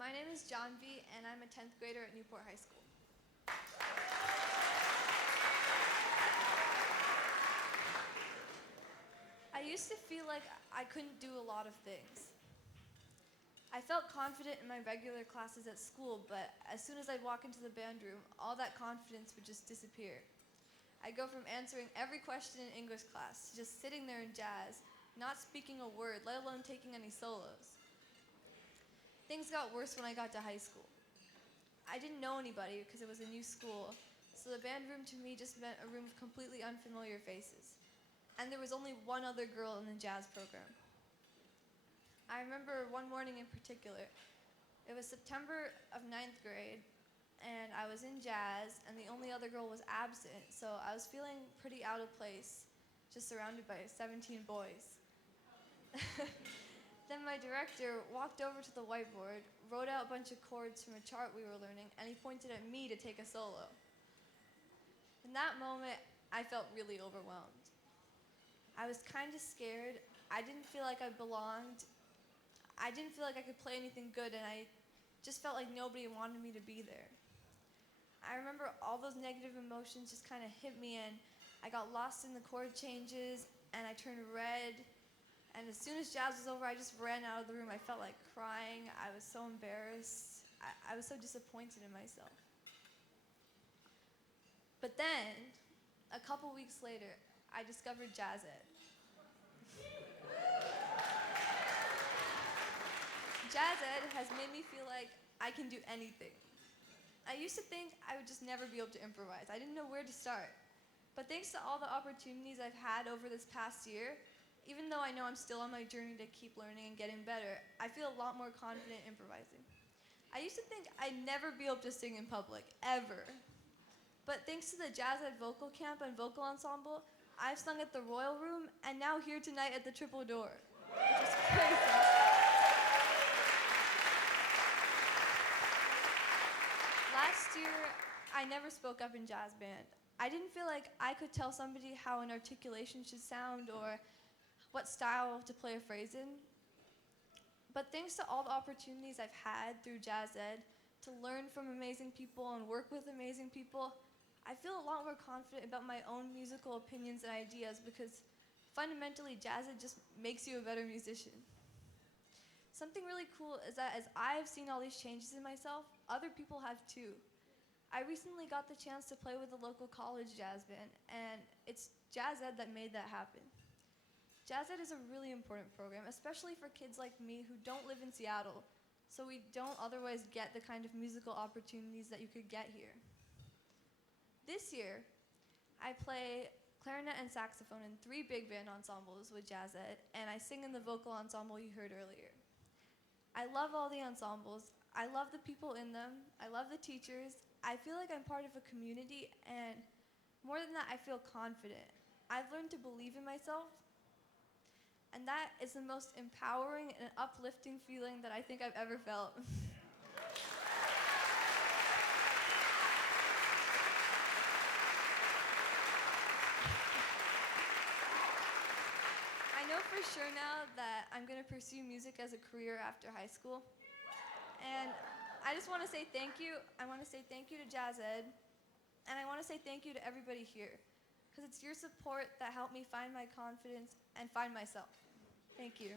my name is Jahnvi, and I'm a 10th grader at Newport High School. I used to feel like I couldn't do a lot of things. I felt confident in my regular classes at school, but as soon as I'd walk into the band room, all that confidence would just disappear. I'd go from answering every question in English class to just sitting there in jazz, not speaking a word, let alone taking any solos. Things got worse when I got to high school. I didn't know anybody because it was a new school, so the band room to me just meant a room of completely unfamiliar faces. And there was only one other girl in the jazz program. I remember one morning in particular. It was September of 9th grade, and I was in jazz, and the only other girl was absent, so I was feeling pretty out of place, just surrounded by 17 boys. Then my director walked over to the whiteboard, wrote out a bunch of chords from a chart we were learning, and he pointed at me to take a solo. In that moment, I felt really overwhelmed. I was kind of scared. I didn't feel like I belonged. I didn't feel like I could play anything good, and I just felt like nobody wanted me to be there. I remember all those negative emotions just kind of hit me, and I got lost in the chord changes, and I turned red. And as soon as jazz was over, I just ran out of the room. I felt like crying. I was so embarrassed. I was so disappointed in myself. But then, a couple weeks later, I discovered jazz ed. Jazz ed has made me feel like I can do anything. I used to think I would just never be able to improvise. I didn't know where to start. But thanks to all the opportunities I've had over this past year, even though I know I'm still on my journey to keep learning and getting better, I feel a lot more confident improvising. I used to think I'd never be able to sing in public, ever. But thanks to the Jazz Ed Vocal Camp and Vocal Ensemble, I've sung at the Royal Room and now here tonight at the Triple Door, which is crazy. Last year, I never spoke up in jazz band. I didn't feel like I could tell somebody how an articulation should sound or what style to play a phrase in. But thanks to all the opportunities I've had through Jazz Ed to learn from amazing people and work with amazing people, I feel a lot more confident about my own musical opinions and ideas because fundamentally Jazz Ed just makes you a better musician. Something really cool is that as I've seen all these changes in myself, other people have too. I recently got the chance to play with a local college jazz band, and it's Jazz Ed that made that happen. Jazz Ed is a really important program, especially for kids like me who don't live in Seattle, so we don't otherwise get the kind of musical opportunities that you could get here. This year, I play clarinet and saxophone in 3 big band ensembles with Jazz Ed, and I sing in the vocal ensemble you heard earlier. I love all the ensembles. I love the people in them. I love the teachers. I feel like I'm part of a community, and more than that, I feel confident. I've learned to believe in myself, and that is the most empowering and uplifting feeling that I think I've ever felt. I know for sure now that I'm going to pursue music as a career after high school. And I just want to say thank you. I want to say thank you to Jazz Ed, and I want to say thank you to everybody here, because it's your support that helped me find my confidence and find myself. Thank you.